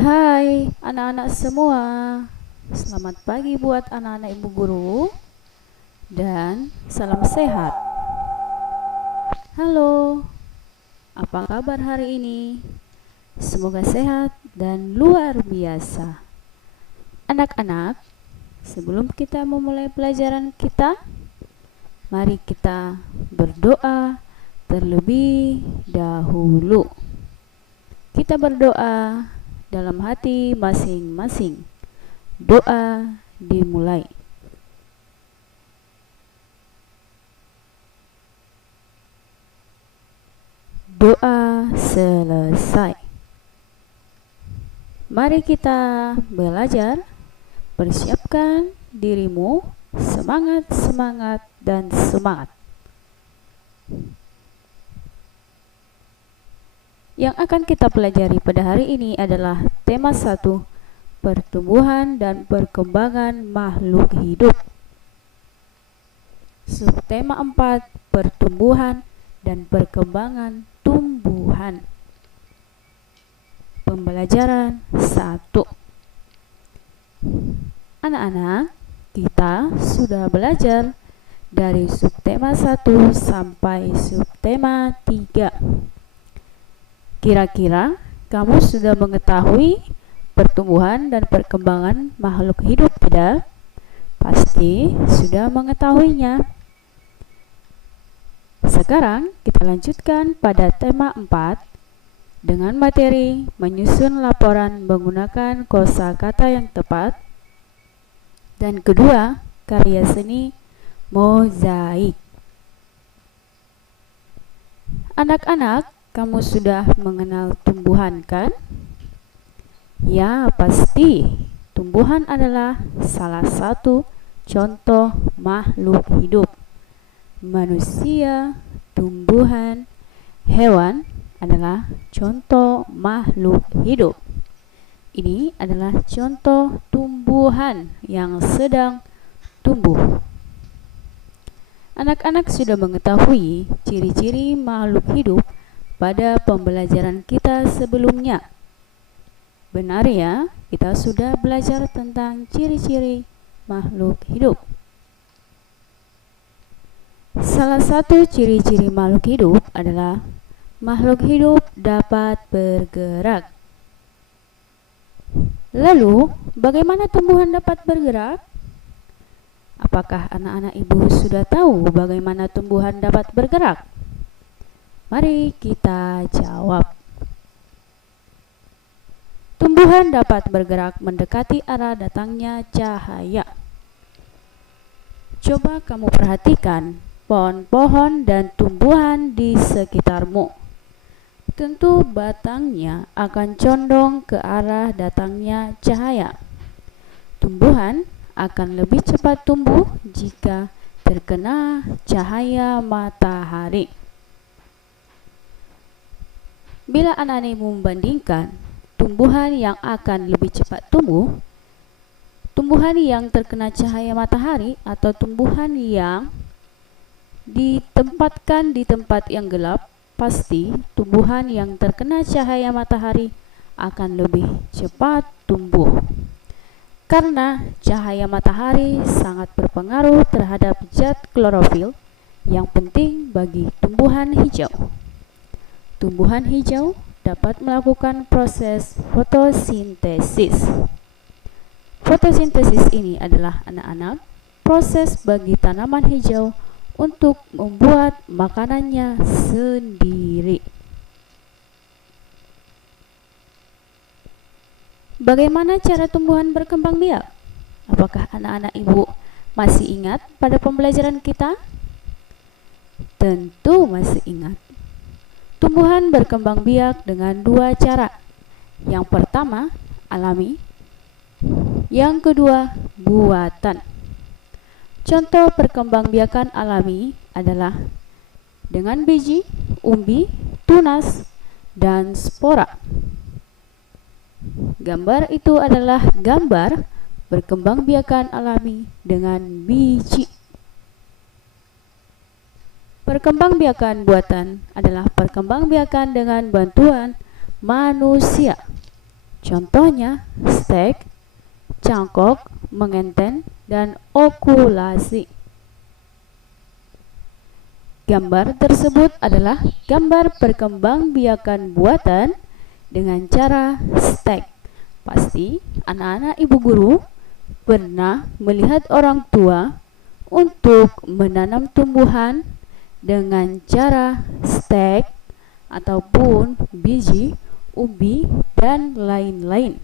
Hai anak-anak semua, selamat pagi buat anak-anak ibu guru dan salam sehat. Halo, apa kabar hari ini? Semoga sehat dan luar biasa. Anak-anak, sebelum kita memulai pelajaran kita, mari kita berdoa terlebih dahulu. Kita berdoa dalam hati masing-masing. Doa dimulai. Doa selesai. Mari kita belajar. Persiapkan dirimu. Semangat, semangat, dan semangat. Yang akan kita pelajari pada hari ini adalah tema 1, pertumbuhan dan perkembangan makhluk hidup. Subtema 4, pertumbuhan dan perkembangan tumbuhan. Pembelajaran 1. Anak-anak, kita sudah belajar dari subtema 1 sampai subtema 3. Kira-kira kamu sudah mengetahui pertumbuhan dan perkembangan makhluk hidup tidak? Pasti sudah mengetahuinya. Sekarang kita lanjutkan pada tema 4 dengan materi menyusun laporan menggunakan kosakata yang tepat. Dan kedua, karya seni mozaik. Anak-anak, kamu sudah mengenal tumbuhan kan? Ya, pasti. Tumbuhan adalah salah satu contoh makhluk hidup. Manusia, tumbuhan, hewan adalah contoh makhluk hidup. Ini adalah contoh tumbuhan yang sedang tumbuh. Anak-anak sudah mengetahui ciri-ciri makhluk hidup pada pembelajaran kita sebelumnya. Benar ya, kita sudah belajar tentang ciri-ciri makhluk hidup. Salah satu ciri-ciri makhluk hidup adalah makhluk hidup dapat bergerak. Lalu, bagaimana tumbuhan dapat bergerak? Apakah anak-anak ibu sudah tahu bagaimana tumbuhan dapat bergerak? Mari kita jawab. Tumbuhan dapat bergerak mendekati arah datangnya cahaya. Coba kamu perhatikan pohon-pohon dan tumbuhan di sekitarmu. Tentu batangnya akan condong ke arah datangnya cahaya. Tumbuhan akan lebih cepat tumbuh jika terkena cahaya matahari. Bila anak-anak membandingkan tumbuhan yang akan lebih cepat tumbuh, tumbuhan yang terkena cahaya matahari atau tumbuhan yang ditempatkan di tempat yang gelap, pasti tumbuhan yang terkena cahaya matahari akan lebih cepat tumbuh. Karena cahaya matahari sangat berpengaruh terhadap zat klorofil yang penting bagi tumbuhan hijau. Tumbuhan hijau dapat melakukan proses fotosintesis. Fotosintesis ini adalah anak-anak proses bagi tanaman hijau untuk membuat makanannya sendiri. Bagaimana cara tumbuhan berkembang biak? Apakah anak-anak ibu masih ingat pada pembelajaran kita? Tentu masih ingat. Tumbuhan berkembang biak dengan dua cara. Yang pertama, alami. Yang kedua, buatan. Contoh perkembangbiakan alami adalah dengan biji, umbi, tunas, dan spora. Gambar itu adalah gambar perkembangbiakan alami dengan biji. Perkembangbiakan buatan adalah perkembangbiakan dengan bantuan manusia. Contohnya stek, cangkok, mengenten, dan okulasi. Gambar tersebut adalah gambar perkembangbiakan buatan dengan cara stek. Pasti anak-anak ibu guru pernah melihat orang tua untuk menanam tumbuhan dengan cara stek ataupun biji, ubi, dan lain-lain.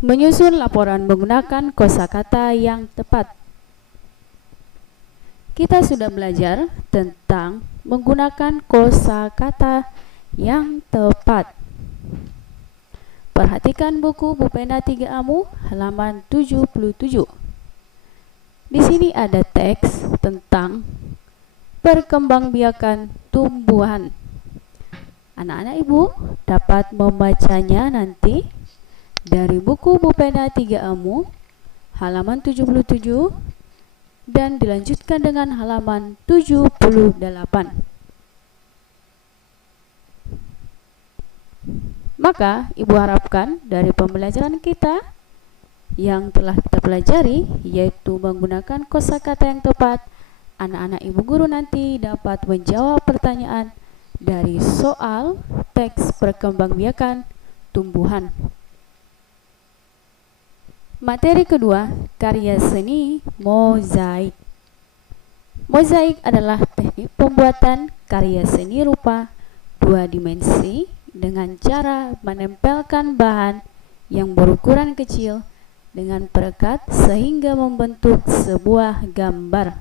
Menyusun laporan menggunakan kosakata yang tepat. Kita sudah belajar tentang menggunakan kosakata yang tepat. Perhatikan buku Bupena 3Amu halaman 77. Di sini ada teks tentang perkembangbiakan tumbuhan. Anak-anak ibu dapat membacanya nanti dari buku Bupena 3Amu halaman 77 dan dilanjutkan dengan halaman 78. Maka ibu harapkan dari pembelajaran kita yang telah kita pelajari, yaitu menggunakan kosakata yang tepat, anak-anak ibu guru nanti dapat menjawab pertanyaan dari soal teks perkembangbiakan tumbuhan. Materi kedua, karya seni mozaik. Mozaik adalah teknik pembuatan karya seni rupa 2 dimensi dengan cara menempelkan bahan yang berukuran kecil dengan perekat sehingga membentuk sebuah gambar.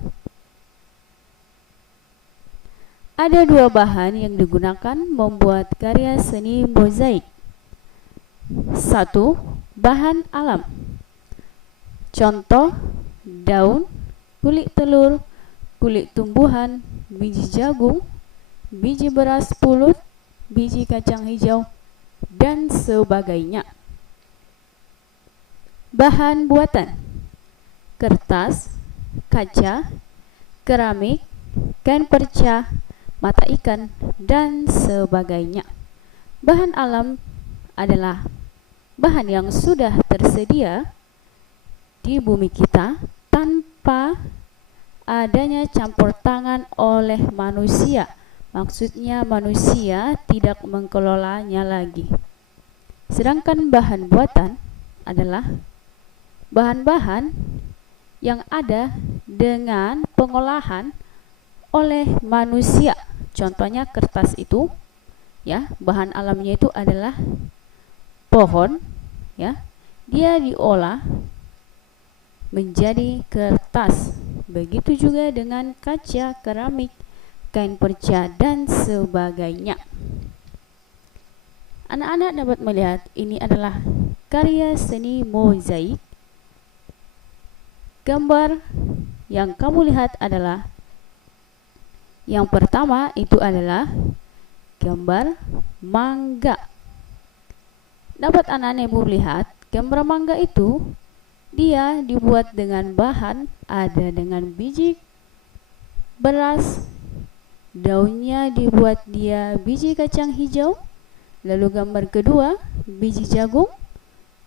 Ada 2 bahan yang digunakan membuat karya seni mozaik. 1. Bahan alam. Contoh, daun, kulit telur, kulit tumbuhan, biji jagung, biji beras pulut, biji kacang hijau, dan sebagainya. Bahan buatan: kertas, kaca, keramik, kain perca, mata ikan, dan sebagainya. Bahan alam adalah bahan yang sudah tersedia di bumi kita tanpa adanya campur tangan oleh manusia. Maksudnya manusia tidak mengelolanya lagi. Sedangkan bahan buatan adalah bahan-bahan yang ada dengan pengolahan oleh manusia. Contohnya kertas itu, ya, bahan alamnya itu adalah pohon, ya. Dia diolah menjadi kertas. Begitu juga dengan kaca, keramik, kain perca, dan sebagainya. Anak-anak dapat melihat ini adalah karya seni mozaik. Gambar yang kamu lihat adalah yang pertama itu adalah gambar mangga. Dapat anak-anak ibu lihat gambar mangga itu dia dibuat dengan bahan ada dengan biji beras, daunnya dibuat dia biji kacang hijau, lalu gambar kedua biji jagung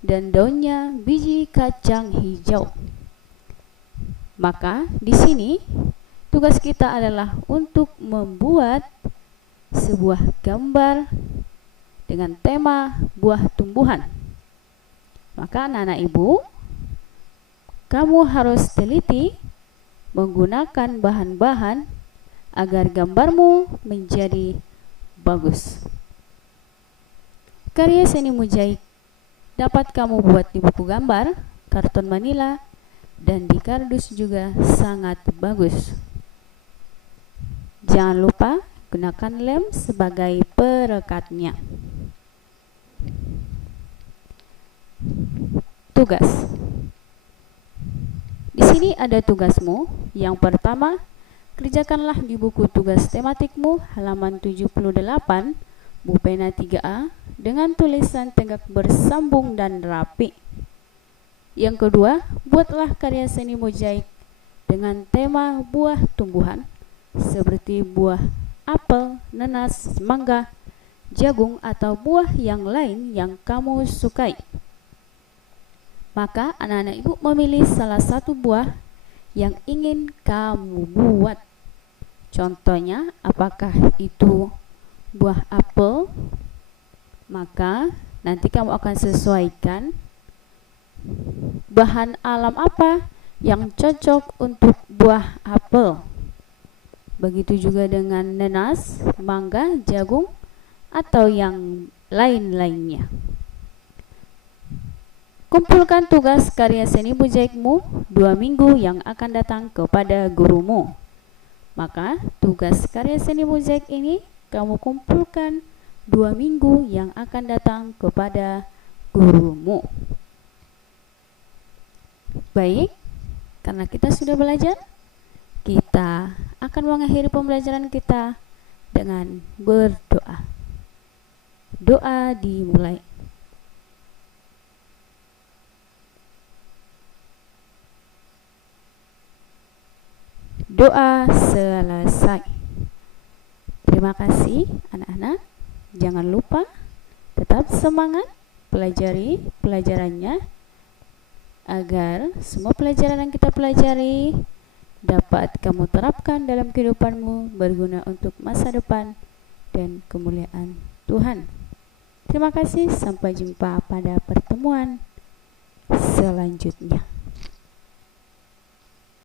dan daunnya biji kacang hijau. Maka di sini tugas kita adalah untuk membuat sebuah gambar dengan tema buah tumbuhan. Maka anak-anak ibu, kamu harus teliti menggunakan bahan-bahan agar gambarmu menjadi bagus. Karya seni mozaik dapat kamu buat di buku gambar, karton manila, dan di kardus juga sangat bagus. Jangan lupa gunakan lem sebagai perekatnya. Tugas. Di sini ada tugasmu. Yang pertama, kerjakanlah di buku tugas tematikmu halaman 78 Bupena 3A dengan tulisan tegak bersambung dan rapi. Yang kedua, buatlah karya seni mozaik dengan tema buah tumbuhan seperti buah apel, nanas, mangga, jagung atau buah yang lain yang kamu sukai. Maka anak-anak ibu memilih salah satu buah yang ingin kamu buat. Contohnya, apakah itu buah apel? Maka nanti kamu akan sesuaikan bahan alam apa yang cocok untuk buah apel. Begitu juga dengan nanas, mangga, jagung, atau yang lain-lainnya. Kumpulkan tugas karya seni mozaikmu 2 minggu yang akan datang kepada gurumu. Maka tugas karya seni mozaik ini kamu kumpulkan 2 minggu yang akan datang kepada gurumu. Baik, karena kita sudah belajar, kita akan mengakhiri pembelajaran kita dengan berdoa. Doa dimulai. Doa selesai. Terima kasih anak-anak. Jangan lupa tetap semangat pelajari pelajarannya agar semua pelajaran yang kita pelajari dapat kamu terapkan dalam kehidupanmu, berguna untuk masa depan dan kemuliaan Tuhan. Terima kasih, sampai jumpa pada pertemuan selanjutnya.